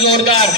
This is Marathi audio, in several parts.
जोरदार.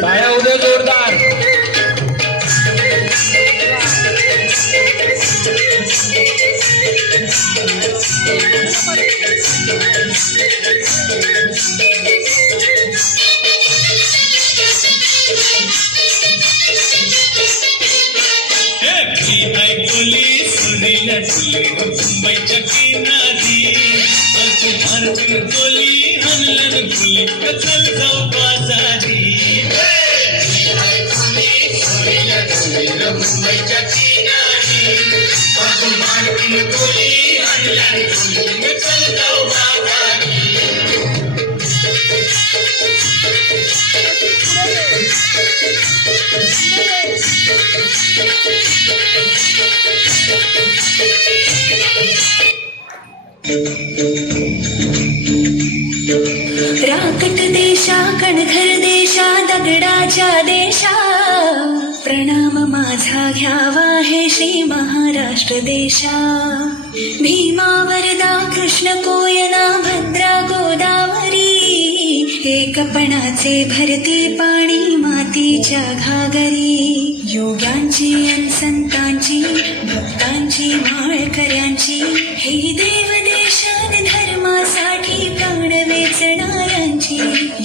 टाळ्या उद्या जोरदार. ऐकली सुनीला तुली मुंबईच्या किनारी अर्जुन कोली हनलन खुली कचल जाऊ बाजारी. मुंबईच्या किनारी अर्जुन कोली हनलन खुली कचल जाऊ बाजारी. राकट देशा कणखर देशा दगडाच्या देशा प्रणाम माझा घ्यावा हे श्री महाराष्ट्र देशा. भीमा वरदा कृष्ण कोयना भद्रा गोदावरी एकपणाचे भरते पाणी मातीच्या घागरी. योग्यांची अन संतांची भक्तांची माळकऱ्यांची हे देवदेश धर्मासाठी प्राण वेचणाऱ्यांची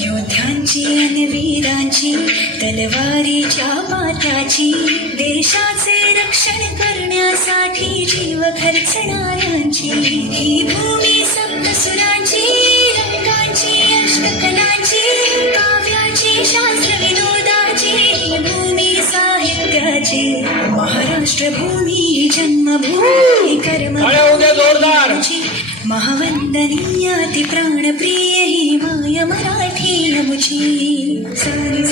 योद्ध्यांची अन वीरांची तलवारीच्या पात्याची देशाचे रक्षण करण्यासाठी जीव खर्चणाऱ्यांची ही भूमी सप्तसुरांची रंगांची अष्टकलांची काव्याची शास्त्र विनोदाची ही भूमी साहित्याची महाराष्ट्र भूमी जन्मभूमी कर्मभूमी महावंदनीय ती प्राणप्रिय ही माय मराठी अमुची. सारी